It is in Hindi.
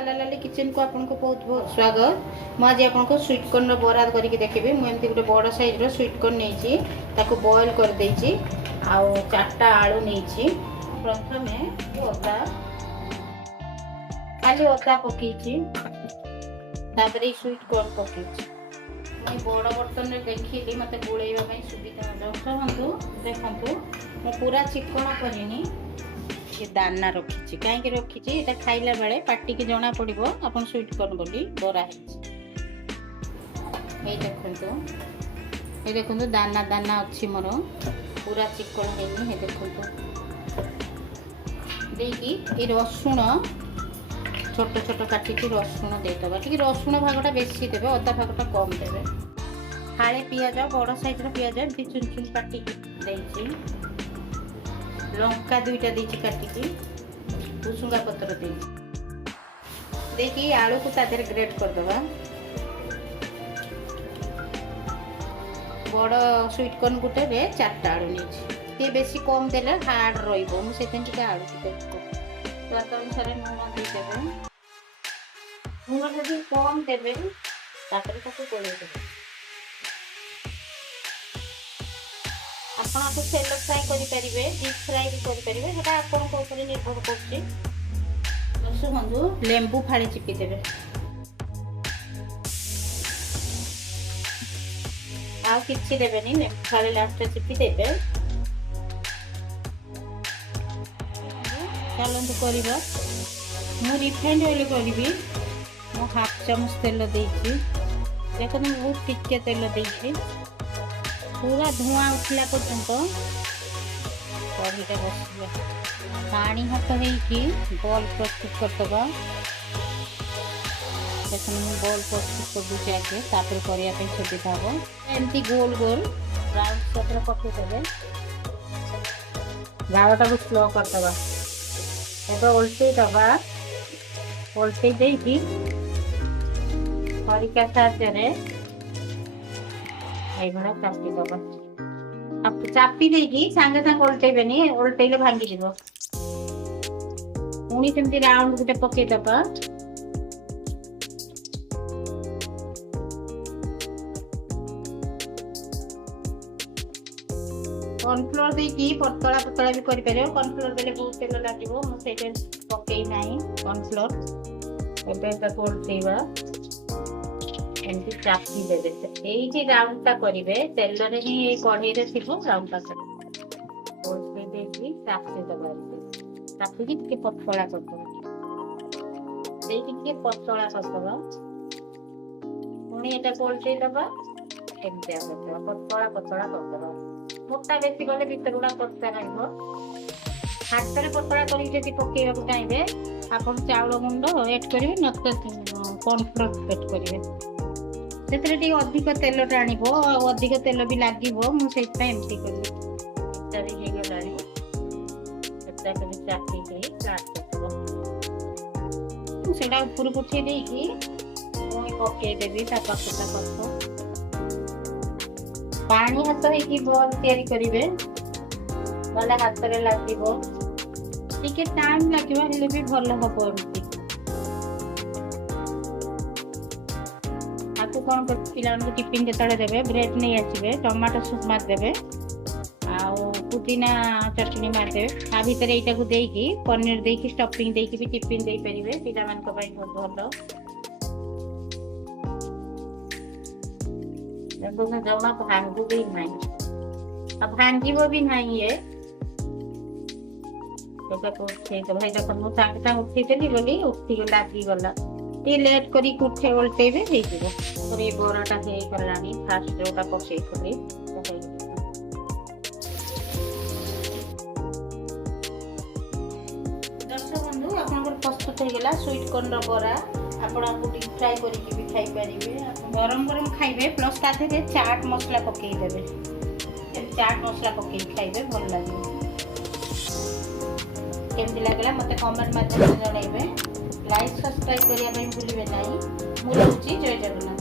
लाला लाली किचन को आपको बहुत बहुत स्वागत। मुझे आपको स्वीट कॉर्न बरा करके देखी मुझे गोटे बड़ साइज स्वीट कॉर्न नहीं बॉइल कर देची आउ 4टा आलू नहीं। प्रथम अदा खाली अदा पकई स्वीट कॉर्न पकई मुझे बड़ बर्तन में देखी मत गोलैया सुविधा दर्शक देखु मु पूरा चिकण करनी दाना रखी कहीं रखी ये खाइला बेले पार्टी की जना पड़ो आप स्वीट कॉर्न बोली बरा ये देखो दाना दाना अच्छी मोर पूरा चिकन है देखो देखिए रसुण छोट छोट काटिकी रसुण देदबा टी रसुण भागटा बेसी देवे अदा भागटा कम देवे फाड़े पियाज बड़ साइज पियाज एमती चुन चुन काटिकी लंका 2टा देती काटिकी भुसुंगा पत्र देखिए आलू को तादेह ग्रेट करदबा बड़ स्वीट कॉर्न गुटे 4टा आलू नहीं बेसी कम देले हार्ड रही मुझे आलू स्वाद अनुसार लुण देदेवे लुण जब कम देवे गोल देवे आपको सेलो फ्राई करेंगे डीप फ्राई भी करेंगे सेटा आपको निर्भर कर लेंबू फाड़ी चिपी देवे आउ किसी देवेनी लेंबू फाड़ी लास्ट चिपी देवे चलतु करवा मु रिफाइंड ऑयल करी मु हाफ चामच तेल देती देखो बहुत टिके तेल देती पूरा धुआं उठला पर्यंत कढ़ीटा बस पानी हाथ हो बॉल प्रस्तुत करदबा बॉल प्रस्तुत कर दूसरे आगे तापर करने सुविधा हम एमती गोल गोल राउंड शेप पकईदे झाड़टा को स्लो करदबा एवं उल्टे दबा उल्टे देकी खरिका साहाय्य चापी दबा चापी देकी सांगे सांगे उल्टेबेनी उल्टेले भांगी जीव पुणी सेमती राउंड गुटे पकई दबा कॉर्नफ्लोर देकी पतला पतला भी करि परियो कॉर्नफ्लोर देले बहुत तेल लागिवो मु सेटे पकई नाही कॉर्नफ्लोर एबे त उल्टेबा एमती चापी देवे ये राउंडटा करेंगे तेल ही कढ़ई थी राउंडटा चापी दबा चापी पतला करदे पतला करदबा पुणी ये उल्टे दबा एमती पतला पतला करदबा मोटा बेसी गले भीतर गुड़ा पतला रहा हाथ में पतला कर पकड़ा चाहिए आप चाउल गुंड एड करेंगे न कॉर्नफ्लोर एड करेंगे से अधिक तेल टाण अधिक तेल भी लगे मुझे एमती करी चापी ऊपर उठे देकी पकईदेवी पानी हाथ हो बॉल तैयारी करेंगे गला हाथ में लगे टाइम लगे भी भल हम एमती कौन कर पिला टिफिन जो देवे ब्रेड नहीं आसवे टमाटो सूप मारदेवे पुदीना चटनी मारदेवे आ भितर यहाँ को देकी पनीर देकी स्टफिंग देकी भी टिफिन दे पारे पिला मान बहुत भल जमा भांगू भी ना भांग भी ना ये उठे भाई देख मुझे सागे सागे उठेदेली बोली उठिक लगिगला टी लेट करी उठे उल्टेबे ये बराटा हो गलानी फास्ट जोटा पकई दर्शक बंधु आप प्रस्तुत होगा स्वीट कॉर्न बरा आपको डीप फ्राई करके भी खाई पारे गरम गरम खाइबे प्लस तादे चाट मसला पकईदेवे चाट मसला पकई खाइबे भल लगे केमती लगला मत कमेंट माध्यम जनइबे लाइक सब्सक्राइब करने भूलिए ना। मुझे जय जगन्नाथ।